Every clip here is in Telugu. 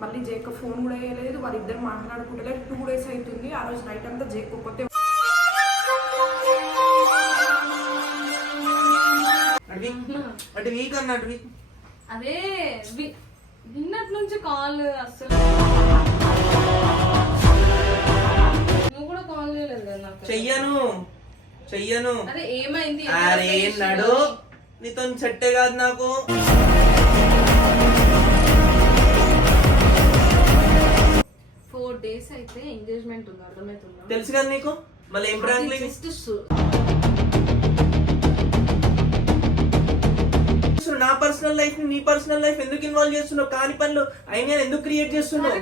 మళ్ళీ జేక ఫోన్ కూడా వేయలేదు వాళ్ళిద్దరు మాట్లాడుకుంటలేదు టూ డేస్ అవుతుంది ఆ రోజు నైట్ అంతా జేక్ వీక్ అదే నిన్నటి నుంచి కాల్ అస్సలు. నువ్వు కూడా కాల్ చేయలేదు కదా నాకు. చెయ్యను చెయ్యను. అదే ఏమైంది? అరే నడు. నీతో సెట్టే కాదు నాకు. ఫోర్ డేస్ అయితే ఎంగేజ్మెంట్ ఉంది అర్థమవుతుందా? తెలుసు కదా నీకు? మళ్ళీ ఏం ప్రాంక్ జస్ట్ నా పర్సనల్ లైఫ్ నీ పర్సనల్ లైఫ్ ఎందుకు ఇన్వాల్వ్ చేస్తున్నావు? కాని పనులు అయినా ఎందుకు క్రియేట్ చేస్తున్నావు?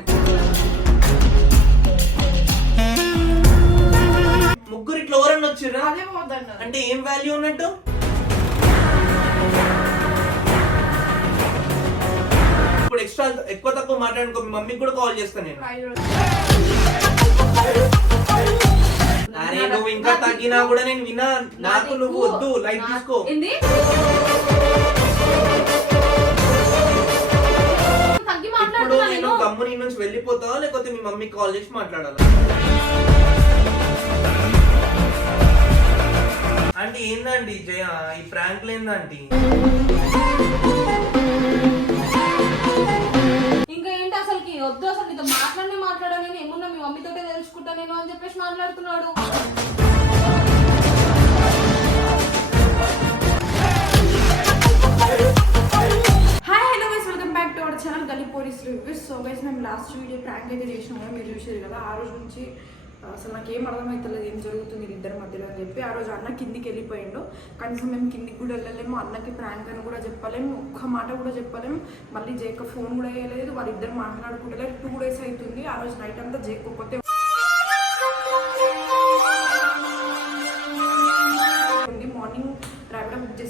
ముగ్గురు ఇట్లా ఎవరన్నా వచ్చిర్రా? అదే అంటే ఏం వాల్యూ ఉన్నట్టు? ఇప్పుడు ఎక్స్ట్రా ఎక్కువ తక్కువ మాట్లాడుకో మీ మమ్మీకి కూడా కాల్ చేస్తాను నేను. అరే నువ్వు ఇంకా తగ్గినా కూడా నేను విన్నా. నాకు నువ్వు వద్దు. లైట్ తీసుకో. ఇప్పుడు నేను గమ్ము నీ నుంచి వెళ్ళిపోతావా? లేకపోతే మీ మమ్మీకి కాల్ చేసి మాట్లాడాలా? అంటే ఏందండి జయ ఈ ప్రాంక్లు ఏందంటే ఇంకా ఏంటి అసలుకి? వద్దు అసలు నీతో మాట్లాడి మాట్లాడా నేను. ఏమున్నా మీ మమ్మీతోటే తెలుసుకుంటా నేను అని చెప్పేసి మాట్లాడుతున్నాడు. Hi hello guys welcome back to our channel Galli police reviews so guys మేము లాస్ట్ వీడియో ప్రాంక్ అయితే చేసినాం కదా మీరు చూసారు కదా. ఆ రోజు నుంచి అసలు నాకు ఏం అర్థమవుతలేదు ఏం జరుగుతుంది ఇద్దరి మధ్యలో అని చెప్పి. ఆ రోజు అన్న కిందికి వెళ్ళిపోయిండు. కనీసం మేము కిందికి కూడా వెళ్ళలేము అన్నకి ప్రాంక్ అని కూడా చెప్పలేము ఒక్క మాట కూడా చెప్పలేము. మళ్ళీ జేక ఫోన్ కూడా వేయలేదు వాళ్ళిద్దరు మాట్లాడుకుంటలేరు. టూ డేస్ అవుతుంది ఆ రోజు నైట్ అంతా జేక్ ఒక్కతే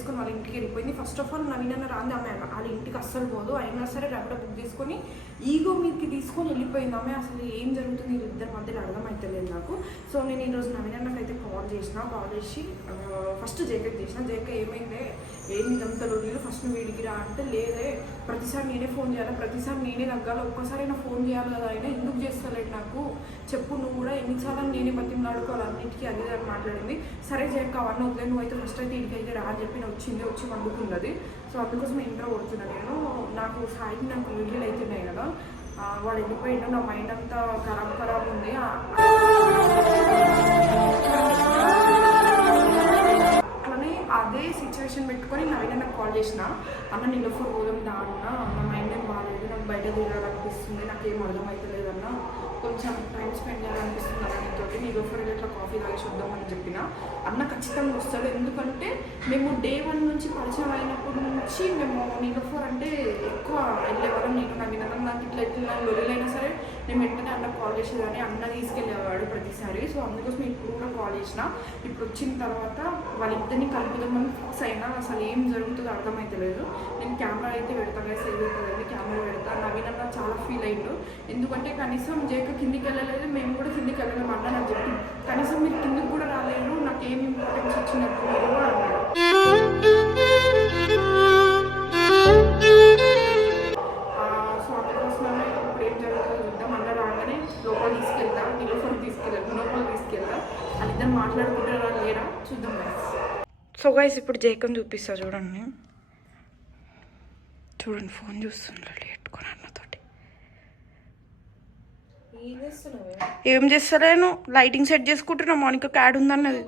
చేసుకొని వాళ్ళ ఇంటికి వెళ్ళిపోయింది. ఫస్ట్ ఆఫ్ ఆల్ నవీనన్న రాంది. ఆమె వాళ్ళ ఇంటికి అస్సలు పోదు. అయినా సరే ర్యాపిడో బుక్ చేసుకొని ఈగో మీదకి తీసుకొని వెళ్ళిపోయింది. ఆమె అసలు ఏం జరుగుతుంది? ఇద్దరి మధ్యలో అర్థమవుతలేదు నాకు. సో నేను ఈరోజు నవీనన్నకైతే అయితే కాల్ చేసిన. కాల్ చేసి ఫస్ట్ జేకెట్ చేసిన. జేక ఏమైందే? ఏంది ఇదంతా లొల్లీలు ఫస్ట్ నువ్వు వీడికి రా అంటే లేదే. ప్రతిసారి నేనే ఫోన్ చేయాలి? ప్రతిసారి నేనే తగ్గాలి ఒక్కసారి అయినా ఫోన్ చేయాలి కదా అయినా ఎందుకు చేస్తలేదు నాకు? చెప్పు నువ్వు కూడా. ఎన్నిసార్లు నేనే బతిమలాడుకోవాలి అన్నింటికి అది అని మాట్లాడింది. సరే చేయక అవన్నీ వద్దే నువ్వు అయితే ఫస్ట్ అయితే ఇంటికైతే అయితే రా అని చెప్పి నేను వచ్చింది వచ్చి వండుకున్నది. సో అందుకోసం ఇంట్లో కొడుతున్నా నేను. నాకు సాయికి నాకు వీడియోలు అవుతున్నాయి కదా. వాడు వెళ్ళిపోయిండు. నా మైండ్ అంతా ఖరాబ్ ఖరాబ్ ఉంది. అదే సిచ్యువేషన్ పెట్టుకొని నవీన నాకు కాల్ చేసిన. అన్న నిన్న ఫోర్ పోదాం దా అన్న. నా మైండ్ ఏం బాగాలేదు నాకు బయట తిరగాలనిపిస్తుంది నాకు ఏం అన్న. కొంచెం టైం స్పెండ్ చేయాలనిపిస్తుంది అన్న నీతోటి. నీళ్ళు ఫోర్ ఇట్లా కాఫీ తాగి చూద్దామని చెప్పిన. అన్న ఖచ్చితంగా వస్తాడు. ఎందుకంటే మేము డే వన్ నుంచి పరిచయం అయినప్పటి నుంచి మేము నీళ్ళు ఫోర్ అంటే ఎక్కువ వెళ్ళేవాళ్ళం. నేను నవీన నాకు ఇట్లా ఎట్లా లొల్లిలైనా సరే నేను వెంటనే అన్న కాల్ చేసేదాన్ని. అన్న తీసుకెళ్ళేవాడు ప్రతిసారి. సో అందుకోసం ఇప్పుడు కూడా కాల్ చేసిన. ఇప్పుడు వచ్చిన తర్వాత వాళ్ళిద్దరిని కలుపుదామని ఫిక్స్ అయినా అసలు ఏం జరుగుతుందో అర్థమవుతలేదు నేను కెమెరా అయితే పెడతాను సేవ్ అవుతుంది కెమెరా పెడతా. నవీన్ అన్న చాలా ఫీల్ అయ్యిండు ఎందుకంటే కనీసం జేక కిందికి వెళ్ళలేదు మేము కూడా కిందికి వెళ్ళలేము అన్న నాకు చెప్పి. కనీసం మీరు కిందికి కూడా రాలేదు నాకు ఏం ఇంపార్టెన్స్ వచ్చినప్పుడు మీరు మాట్లాడుకుంటారా లేరా? చూద్దాం సో గైస్ ఇప్పుడు జేకం చూపిస్తా చూడండి. చూడండి ఫోన్ చూస్తున్నాడు ఎట్టుకొని అన్నతోటి. ఏం చేస్తలేను లైటింగ్ సెట్ చేసుకుంటున్నా మోనిక క్యాడ్ ఉందన్నది.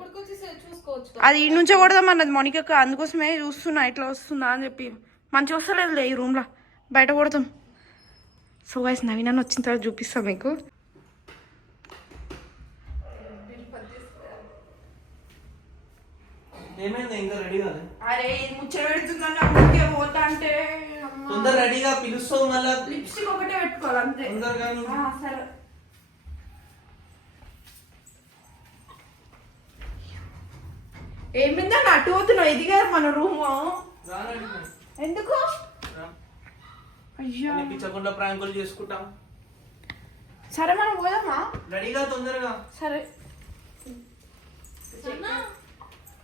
అది ఈ నుంచే కొడదామన్నది మోనిక అందుకోసమే చూస్తున్నా ఇట్లా వస్తుందా అని చెప్పి. మంచిగా వస్తలేదులే ఈ రూమ్లో బయట కొడతాం. సో గైస్ నవీన్ అన్న వచ్చిన తర్వాత చూపిస్తా మీకు. ఏమైంది? ఇంకా రెడీ కాదు అరే ఇది ముచ్చట పెడుతుందని అక్కడికే పోతా అంటే తొందర రెడీగా పిలుస్తావు మళ్ళా. లిప్స్టిక్ ఒకటే పెట్టుకోవాలి అంతే. తొందరగా సరే. ఏమిందని అటు పోతున్నావు? ఇది కాదు మన రూమ్. ఎందుకు. అయ్యా. పిచ్చకుండా ప్రాంకులు చేసుకుంటాం. సరే మనం పోదామా? రెడీగా తొందరగా. సరే.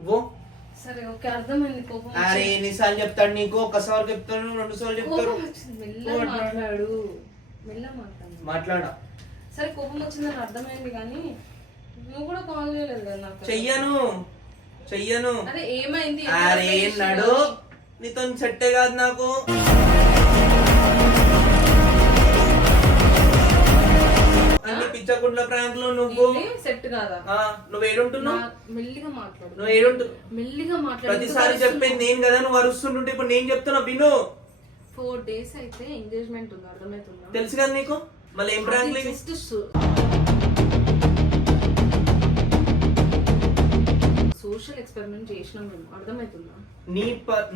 ఓ సరే ఓకే అర్థమైంది కోపం అరే. ఎన్నిసార్లు చెప్తాడు నీకు? ఒక్కసారి చెప్తాడు రెండు సార్లు చెప్తారు కోపం వచ్చింది మెల్లగా మాట్లాడు. మెల్లగా మాట్లాడు. మాట్లాడా. సరే కోపం వచ్చిందని అర్థమైంది కానీ నువ్వు కూడా కాల్ చేయలేదు కదా నాకు. చెయ్యను. చెయ్యను. అరే ఏమైంది? అరే నడు. నీతో సెట్టే కాదు నాకు. అన్ని పిచ్చకుండ్ల ప్రాంక్లు నువ్వు? సెట్ కాదా? నువ్వు ఏడుంటున్నావు మెల్లిగా మాట్లాడు. నువ్వు ఏడుంటు మెల్లిగా మాట్లాడు. ప్రతిసారి చెప్పేది నేను కదా నువ్వు అరుస్తుంటుంటే ఇప్పుడు నేను చెప్తున్నా విను. ఫోర్ డేస్ అయితే ఎంగేజ్మెంట్ ఉంది అర్థమవుతుందా? తెలుసు కదా నీకు? మళ్ళీ ఏం ఇవి? జస్ట్ సోషల్ ఎక్స్పెరిమెంట్ చేసినాం మేము అర్థమవుతుందా? నీ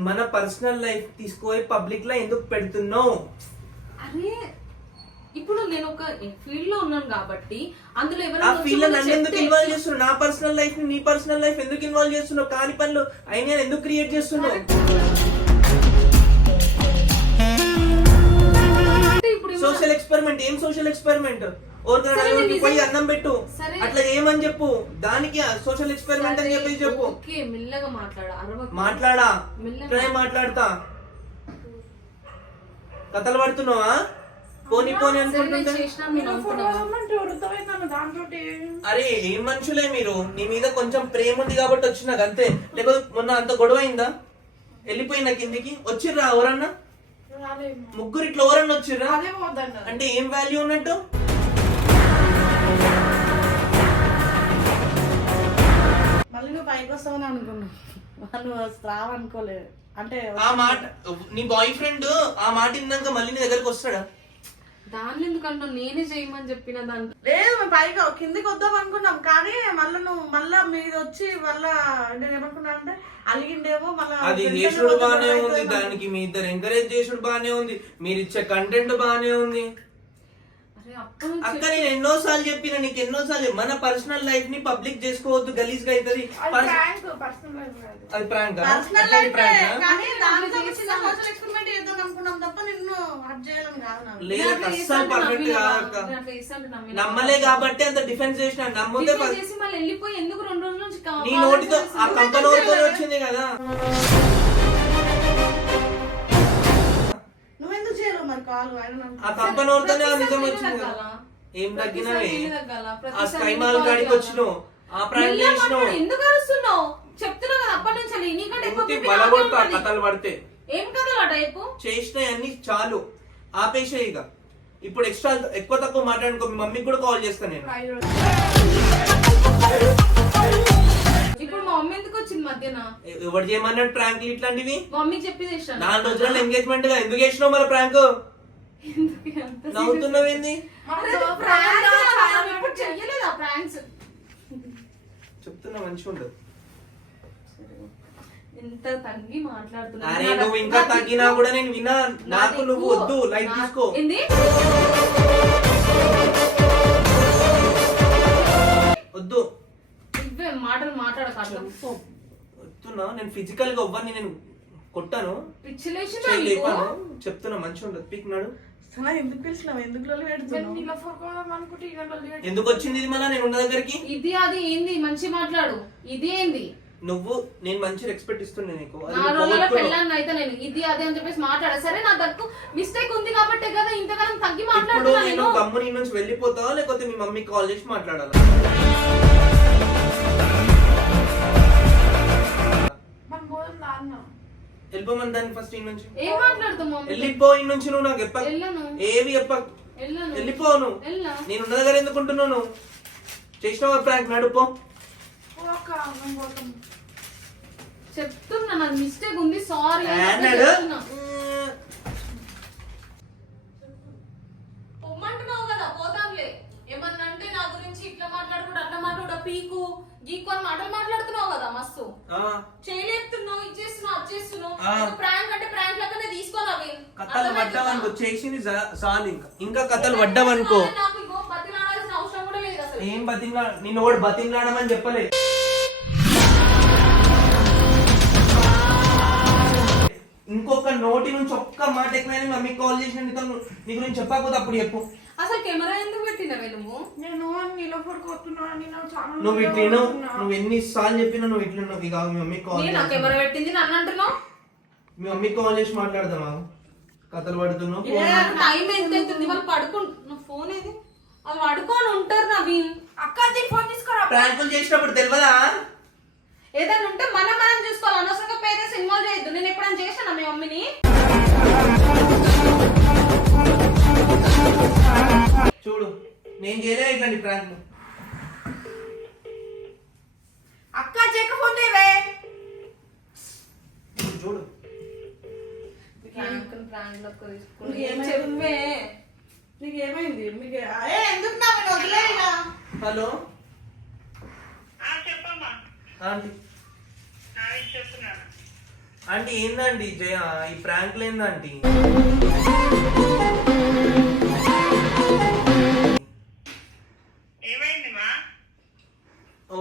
మన పర్సనల్ లైఫ్ తీసుకుపోయి పబ్లిక్లో ఎందుకు పెడుతున్నావు? అరే ఇప్పుడు నేను ఒక ఫీల్డ్లో ఉన్నాను కాబట్టి అందులో ఎవరైనా ఫీల్ వచ్చి నన్ను ఎందుకు ఇన్వాల్వ్ చేస్తున్నావు నా పర్సనల్ లైఫ్ నీ పర్సనల్ లైఫ్ ఎందుకు ఇన్వాల్వ్ చేస్తున్నావు కాని పనులు అయినా ఎందుకు క్రియేట్ చేస్తున్నావు? సోషల్ ఎక్స్పెరిమెంట్ ఏం సోషల్ ఎక్స్పెరిమెంట్ పోయి అన్నం పెట్టు. అట్లా ఏమని చెప్పు? దానికి సోషల్ ఎక్స్పెరిమెంట్ అని చెప్పి. చెప్పు మెల్లగా మాట్లాడు. మాట్లాడా? మాట్లాడతా. కథలు పడుతున్నావా? పోని పోని అనుకుంటుంటే? అరే ఏం మనుషులే మీరు? నీ మీద కొంచెం ప్రేమ ఉంది కాబట్టి వచ్చినాక అంతే. లేకపోతే మొన్న అంత గొడవ అయిందా? వెళ్ళిపోయిన కిందికి? వచ్చిర్రా ఎవరన్నా? ముగ్గురు ఇట్లా ఎవరన్నా వచ్చిర్రా? అంటే ఏం వాల్యూ ఉన్నట్టు? మళ్ళీ నువ్వు పైకి వస్తావని అనుకున్నా. నువ్వు రావు అనుకోలేదు అంటే ఆ మాట నీ బాయ్ ఫ్రెండ్ ఆ మాట విన్నాక మళ్ళీ నీ దగ్గరకు వస్తాడా? దాన్ని ఎందుకంటే నేనే చేయమని చెప్పిన దాంట్లో లేదు మేము పైకి కిందికి వద్దాం అనుకున్నాం. కానీ మళ్ళీ నువ్వు మళ్ళా మీద వచ్చి మళ్ళా నేను ఏమనుకున్నా అంటే అలిగిండేమో మళ్ళా అది చేసుడు బానే ఉంది. దానికి మీ ఇద్దరు ఎంకరేజ్ చేసుడు బానే ఉంది. మీరు ఇచ్చే కంటెంట్ బానే ఉంది. అక్క నేను ఎన్నో సార్లు చెప్పిన నీకు ఎన్నో సార్లు మన పర్సనల్ లైఫ్ని పబ్లిక్ చేసుకోవద్దు గలీజ్గా అవుతుంది అది ప్రాంక్ లేదు అస్సలు పర్ఫెక్ట్? కాదు? నమ్మలే కాబట్టి అంత డిఫెన్స్ చేసిన నమ్మితే టిఫిన్ చేసి మళ్ళీ వెళ్ళిపోయి ఎందుకు రెండు రోజుల నుంచి కా- నీ నోటితో ఆ కంప నోటితో వచ్చింది కదా? ఆ కంప నోటితోనే ఆ నిజం వచ్చింది? ఏం తగ్గినవే? ఆ ప్రతిసారి స్కై నేనే మాల్ కాల్ కాడికి? వచ్చినావు ఆ ప్రాంక్ మెల్లగా చేసినావు. ఎందుకు అరుస్తున్నావు? చెప్తున్నా కదా అప్పటి నుంచి అలా నీకంటే ఎక్కువ ఇంటి పిపి బలగొడతా నాకే ఉన్నది. కథలు పడితే. ఏం కథలు ఆ టైపు చేసినవి అన్ని చాలు. ఆపేసే ఇక. ఇప్పుడు ఎక్స్ట్రా ఎక్కువ తక్కువ మాట్లాడుకో మీ మమ్మీకి కూడా కాల్ చేస్తాను నేను. ఇప్పుడు మా మమ్మీ ఎందుకు వచ్చింది మధ్యన? ఎవరు చేయమన్నాడు ప్రాంక్ ఇట్లాంటివి? మా మమ్మీకి చెప్పేది ఇష్టం నాలుగు రోజుల ఎంగేజ్మెంట్గా. ఎందుకు చేసినావు మరి ప్రాంక్? నవ్వుతున్నావేంది? చెప్తున్నా మంచిగా ఉండదు ఎంత తగ్గి మాట్లాడుతున్నా అరే నువ్వు ఇంకా తగ్గినా కూడా నేను వినా నాకు నువ్వు వద్దు. లైట్ తీసుకో. వద్దు. ఇవే మాటలు మాట్లాడక వస్తున్నా నేను ఫిజికల్గా ఎవ్వరిని నేను కొట్టాను. చెప్తున్నా మంచిగా ఉండదు పీక్నాడు సనా ఎందుకు పిలిచినావు? ఎందుకు లొల్లి పెడుతున్నావు? ఫోర్కోవడం అనుకుంటే ఎందుకు వచ్చింది ఇది మళ్ళా నేను ఉన్న దగ్గరికి? ఇది అది ఏంది? మంచి మాట్లాడు. ఇది ఏంది? నువ్వు నేను మంచి రెస్పెక్ట్ ఇస్తున్నా నీకు. అది నా నువ్వు రోజుల పోగొట్టుకున్నావు. పెళ్ళాన్ని అయితే నేను ఇది అది అని చెప్పేసి మాట్లాడా? సరే నా దగ్గు మిస్టేక్ ఉంది కాబట్టి కదా ఇంతకాలం తగ్గి ఇప్పుడు మాట్లాడుతున్నా నేను నేను. గమ్ము నీ నుంచి వెళ్ళిపోతావా? లేకపోతే మీ మమ్మీ కాల్ చేసి మాట్లాడాలా? మనం పోదాం నాన్న వెళ్ళిపోమని దాన్ని ఫస్ట్ ఈ నుంచి? ఏం మాట్లాడుతావు మమ్మీ? వెళ్ళిపో ఈ నుంచి నువ్వు నాకు చెప్ప. వెళ్ళను. ఏవి చెప్ప. వెళ్ళను. వెళ్ళిపోను. వెళ్ళా నేను ఉన్న దగ్గర ఎందుకుంటున్నావు నువ్వు చేసినావా ప్రాంక్ నడుపో చెప్తున్నా నాకు మిస్టేక్ ఉంది. సారీ అన్నాడు పొమ్మంటున్నావు కదా పోతాంలే. ఏమన్నా అంటే నా గురించి ఇట్లా మాట్లాడుకుంటూ అట్లా మాట్లాడు పీకు. కొన్ని మాటలు మాట్లాడుతున్నావు కదా మస్తు. ఇచ్చేస్తున్నావు అచ్చేస్తున్నావు ప్రాంక్ అంటే ప్రాంక్ లెక్కనే అవి. కథలు పడ్డావనుకో చేసింది చాలు ఇంకా. ఇంకా కథలు పడ్డావనుకో. ఏం బతింలా నేను ఒకటి బతింలాడమని చెప్పలేదు. ఇంకొక నోటి నుంచి ఒక్క మాట ఎక్కువైనా మమ్మీ కాల్ చేసిన నీ గురించి చెప్పకపోతే అప్పుడు చెప్పు. అసలు కెమెరా ఎందుకు పెట్టినవే నువ్వు? నేను చాలా నువ్వు ఇట్లా నువ్వు ఎన్ని సార్లు చెప్పినా నువ్వు ఇట్లా నువ్వు ఇక మీ మమ్మీకి కాల్ నేను కెమెరా పెట్టింది నన్ను అంటున్నావు? మీ మమ్మీకి కాల్ చేసి మాట్లాడదామా కథలు పడుతున్నావు టైం ఎంత అవుతుంది వాళ్ళు పడుకుంటు ఫోన్ ఏది? వాళ్ళు పడుకొని ఉంటారు నవీన్. అక్క దీని ఫోన్ తీసుకురా? ప్రాంకులు చేసినప్పుడు తెలియదా ఏదైనా ఉంటే మనం మనం చూసుకోవాలి. అనవసరంగా పేరెంట్స్ ఇన్వాల్వ్ చేయొద్దు. నేను ఎప్పుడైనా చేశాను మీ మమ్మీని? చూడు నేను చేయలే ఇట్లాంటి ప్రాంక్ అక్క దేవే చూడు? చెప్పే. నీకు ఏమైంది? మీకు ఏ ఎందుకు నా మీద వదిలే ఇక. హలో? ఆ, చెప్పమ్మా. ఆంటీ. ఆంటీ ఏందండి? జయ ఈ ప్రాంక్లు ఏందంటీ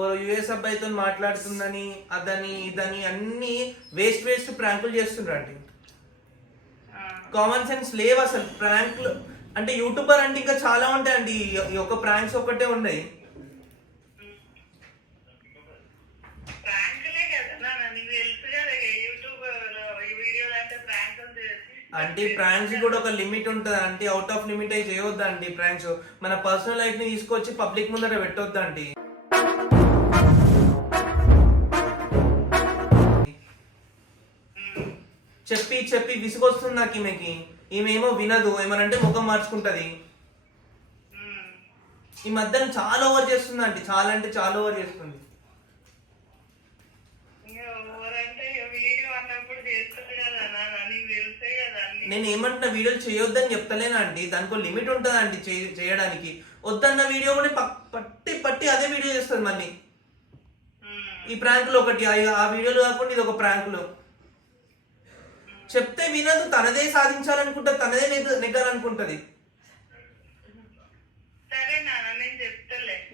యుఎస్ అబ్బాయితో మాట్లాడుతుందని అదని ఇదని అన్ని వేస్ట్ వేస్ట్ ప్రాంకులు చేస్తుండ్రు ఆంటీ ఆ, కామన్ సెన్స్ లేవు అసలు. ప్రాంక్లు అంటే యూట్యూబర్ అంటే ఇంకా చాలా ఉంటాయండి. ఈ- ఒక్క ప్రాంక్స్ ఒక్కటే ఉన్నాయి. అంటే ప్రాంక్ అంటే ప్రాంక్స్ కూడా ఒక లిమిట్ ఉంటుంది. అంటే అవుట్ ఆఫ్ లిమిట్ అయి చేయొద్దు అండి ప్రాంక్స్. మన పర్సనల్ లైఫ్ని తీసుకొచ్చి పబ్లిక్ ముందర పెట్టొద్దు చెప్పి చెప్పి విసుగొస్తుంది నాకు ఈమెకి. ఈమెమో వినదు ఏమనంటే ముఖం మార్చుకుంటది. ఈ మధ్యన చాలా ఓవర్ చేస్తుంది అండి చాలా అంటే చాలా ఓవర్ చేస్తుంది. నేను ఏమంటున్నా వీడియోలు చేయొద్దని చెప్తలేనా అండి దానికి లిమిట్ ఉంటుంది అండి చేయడానికి. వద్దన్న వీడియో కూడా పట్టి పట్టి అదే వీడియో చేస్తుంది మళ్ళీ. ఈ ప్రాంకులు ఒకటి ఆ- ఆ వీడియోలు కాకుండా ఇది ఒక ప్రాంకులు. చెప్తే వినదు తనదే సాధించాలనుకుంటది తనదే నెగ్గ- నెగ్గాలనుకుంటది.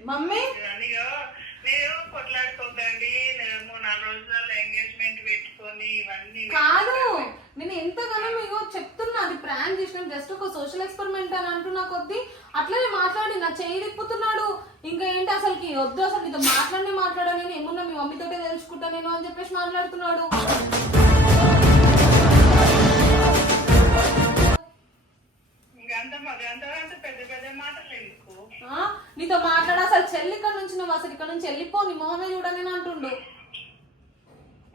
మమ్మీ? మీరు కొట్లాడుకోకండి నాలుగు రోజులలో ఎంగేజ్మెంట్ పెట్టుకొని ఇవన్నీ కాదు నేను ఎంతగానో మీకు చెప్తున్నా అది ప్రాంక్ చేసిన జస్ట్ ఒక సోషల్ ఎక్స్పెరిమెంట్ అని అంటున్నా కొద్దీ అట్లనే మాట్లాడి నా చేయి తిప్పుతున్నాడు. ఇంకా ఏంటి అసలుకి? వద్దు అసలు నీతో మాట్లాడి మాట్లాడా నేను ఏమున్నా మీ మమ్మీతోటే తెలుసుకుంటా నేను అని చెప్పేసి మాట్లాడుతున్నాడు. నీతో మాట్లాడ అసలు చెల్లి ఇక్కడ నుంచి నువ్వు అసలు ఇక్కడ నుంచి వెళ్ళిపో నీ మొహమే చూడని అంటుండు.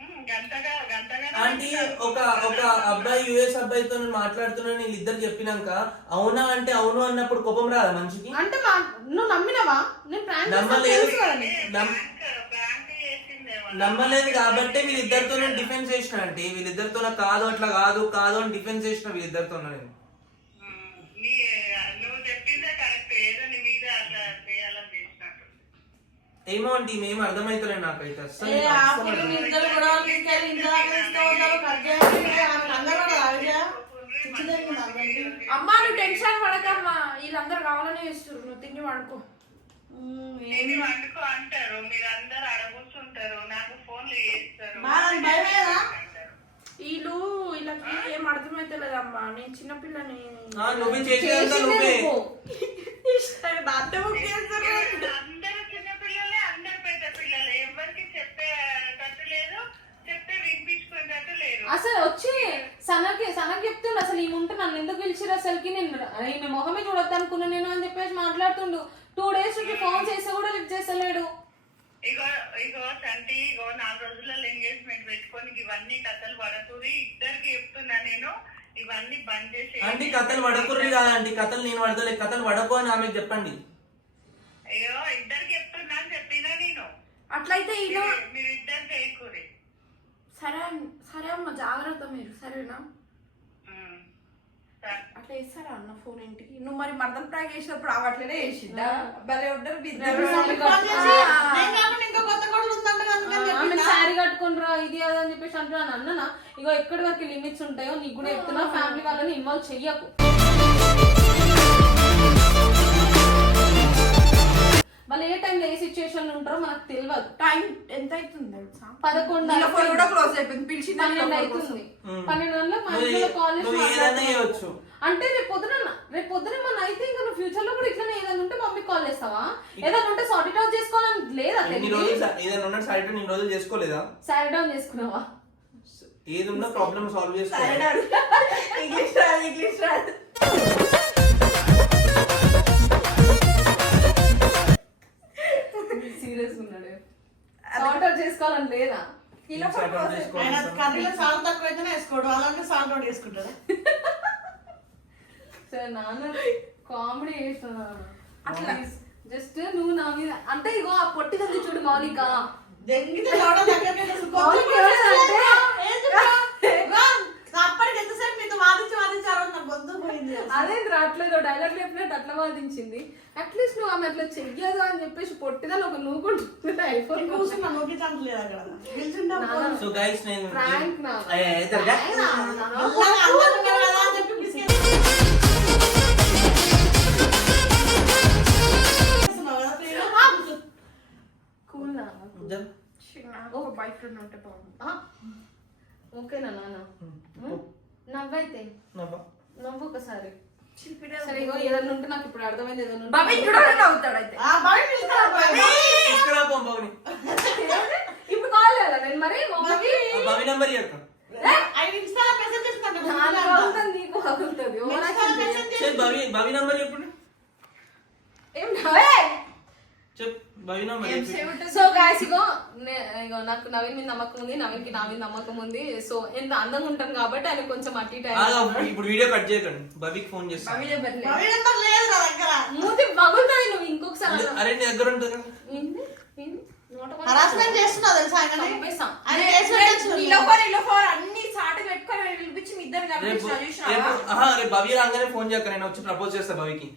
ఉమ్, గంటగా గంటగా ఆంటీ ఒక ఒక అబ్బాయి యుఎస్ అబ్బాయితో నేను మాట్లాడుతున్నా నేను ఇద్దరు చెప్పినాక. అవునా అంటే అవును అన్నప్పుడు కోపం రాదా మనిషికి? అంటే మా నువ్వు నమ్మినవా? నేను ప్రాంక్ నమ్మలేదు. నమ్మలేదు కాబట్టి వీళ్ళిద్దరితో నేను డిఫెన్స్ చేసిన అంటే వీళ్ళిద్దరితో కాదు అట్లా కాదు కాదు అని డిఫెన్స్ చేసిన వీళ్ళిద్దరితో నేను ఉమ్, నీ నువ్వు చెప్పిందే కరెక్ట్ ఏదో నీ మీద అట్లా చేయాలని చేసినట్టు ఏమో అంటే మేము అర్థమైతలేదు నాకైతే అస్సలు ఏ అస్సలు ఆపులు అర్థం- నిందలు కూడా తీసుకెళ్ళి ఇంట్లో తీసుకో ఉంటారు కట్ చేయాలి ఆమె అందరూ కూడా ఆవిడ పిచ్చి తగ్గింది అందరికీ. అమ్మా నువ్వు టెన్షన్ పడకమ్మా. వీళ్ళందరూ కావాలనే చేస్తారు నువ్వు తిని వండుకో. అంటారు. మీరు అందరు అడగొస్తుంటారు నాకు ఫోన్లు చేస్తారు. వీళ్ళు వీళ్ళకి ఏం అర్థమైతలేదమ్మా నేను చిన్నపిల్లని. నువ్వే చేసిందే నువ్వే. నువ్వు. దాంతో అసలు వచ్చి సనకి సనకి చెప్తుండు అసలు ఈమె ఉంటే నన్ను ఎందుకు పిలిచిరు అసలుకి? నేను ఈమె మొహమే చూడొద్దు అనుకున్నా నేను అని చెప్పేసి మాట్లాడుతుండు. టూ డేస్ నుంచి ఫోన్ చేస్తే కూడా లిఫ్ట్ చేస్తలేడు. ఇగో ఇగో చంటి ఇగో నాలుగు రోజులలో ఎంగేజ్మెంట్ పెట్టుకొని ఇవన్నీ కథలు పడకూరి ఇద్దరికి చెప్తున్నా నేను ఇవన్నీ బంద్ చేసి అంటే కథలు పడకుర్రి కాదండి. కథలు నేను పడతలే. కథలు పడకు అని ఆమెకు చెప్పండి. అయ్యో ఇద్దరికి చెప్తున్నా అని చెప్పినా నేను. అట్లయితే మీరు- ఇద్దరు సరే అన్న- సరే అమ్మ జాగ్రత్త మీరు సరేనా. అట్లా వేస్తారా అన్న ఫోన్ ఇంటికి నువ్వు మరి మర్దం ట్రాక్ చేసినప్పుడు అవి అట్లనే చేసిందా భలే ఉంటారు? శారీ కట్టుకుంటారా ఇది అది అని చెప్పేసి అంటున్నాను అన్ననా ఇగో ఎక్కడి వరకు లిమిట్స్ ఉంటాయో నీకు కూడా చెప్తున్నా ఫ్యామిలీ వాళ్ళని ఇన్వాల్వ్ చెయ్యకు వాళ్ళు ఏ టైంలో ఏ సిచ్యువేషన్ ఉంటారో మనకు తెలియదు టైం ఎంత అవుతుంది తెలుసా పదకొండు కూడా. క్లోజ్ అయిపోయింది పిలిచింది పన్నెండు అవుతుంది. పన్నెండు మా ఇంట్లో. చేయొచ్చు. అంటే రేపు పొద్దున రేపు పొద్దున మన అయితే ఇంకా నువ్వు ఫ్యూచర్లో కూడా ఇట్లనే ఏదైనా ఉంటే మమ్మీకి కాల్ చేస్తావా ఏదైనా ఉంటే సార్ట్ అవుట్ చేసుకోవాలని లేదా ఏదైనా ఉన్న సైడ్ ఇన్ని రోజులు చేసుకోలేదా సారీ డౌన్ చేసుకున్నావా ఏది ఉన్నా ప్రాబ్లమ్ సాల్వ్ చేసుకోవాలి. ఇంగ్లీష్ రాదు ఇంగ్లీష్ రాదు ఆయన కర్రీలో సాల్ట్ తక్కువ అయితేనే వేసుకోడు అలాగే సాల్ట్ ఒకటి వేసుకుంటాడు. సరే నాన్న కామెడీ చేస్తున్నాను అట్లా. జస్ట్ నువ్వు నా మీద అంటే ఇగో ఆ పొట్టిదంది చూడు మౌనిక. దెంగితే లోడ అప్పటికి మీతో వాదించి వాదించారు నా గొంతు పోయింది అదే రావట్లేదు డైలాగ్ చెప్పినట్టు అట్లా వాదించింది. అట్లీస్ట్ నువ్వు ఆమె అట్లా చెయ్యదు అని చెప్పేసి పొట్టిదని ఒక నూకుంటుంది కూర్చున్నా నోకి ఛాన్స్ లేదు అక్కడ. నాన్న. సో గైస్ నేను Prank నా. ఒక బాయ్ ఫ్రెండ్ ఉంటే బాగుంది ఆ, ఓకేనా నాన్న? నవ్వైతే? నవ్వు. నవ్వు ఒకసారి. సరే ఇగో ఏదైనా ఉంటే నాకు ఇప్పుడు అర్థమైంది ఏదైనా ఉంటే అయితే. ఆ. ఇప్పుడు కాల్ చేయాలా? నేను మరి మమ్మీకి ఆ బాబు నెంబర్ చెప్పు ఐదు నిమిషాలు మెసేజ్ చేస్తున్నాడు నాకు నెంబర్ ఏం నవ్వే? చెప్పు బాబీ నెంబర్ చెప్పు సో గాయస్ ఇగో ఇగో నాకు నవీన్ మీద నమ్మకం ఉంది నవీన్కి నా మీద నమ్మకం ఉంది. సో ఎంత అందంగా ఉంటాను కాబట్టి ఆయన కొంచెం అటు ఇటు ఇప్పుడు వీడియో కట్ చేయకండి. బాబీకి ఫోన్ చేస్తా. బాబీ నెంబర్ లేదు. బాయ్ నెంబర్ లేదు నా దగ్గర. మూతి పగులుతుంది నువ్వు ఇంకొకసారి అలా. అరే నీ దగ్గర ఉంటుంది? కదా. ఏంది? ఏంది? నోట మాట హరాస్మెంట్ చేస్తున్నావు తెలుసా అన్ని చాటు పెట్టుకొని పిలిపించి మీ ఇద్దరు రేపు కలిపి రేపు ఆహా రేపు భవ్య రాగానే ఫోన్ చేయక నేను వచ్చి ప్రపోజ్ చేస్తా భవికి.